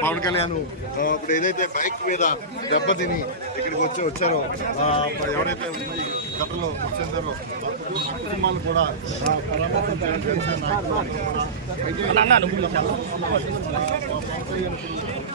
పవన్ కళ్యాణ్ ఇప్పుడే ఏదైతే బైక్ మీద దెబ్బతిని ఇక్కడికి వచ్చి వచ్చారో ఎవరైతే గతంలో ఆ కుటుంబాలు కూడా పరామర్శించారు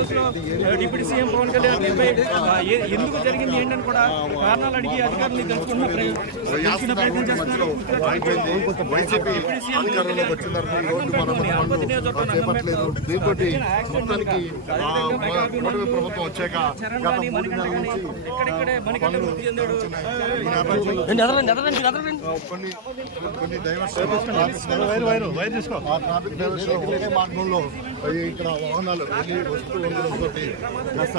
డిప్యూటీ సీఎం పవన్ కళ్యాణ్ ఎందుకు జరిగింది ఏంటని కూడా కారణాలు అడిగి అధికారులు తెలుసుకున్న తెలుసుకునే ప్రయత్నం చేస్తున్నారు ప్రభుత్వం వచ్చాక కొన్ని ట్రాఫిక్ డైవర్షన్ ఒకే మార్గంలో ఇక్కడ వాహనాలు వెళ్ళి వస్తూ ఉండడంతో కాస్త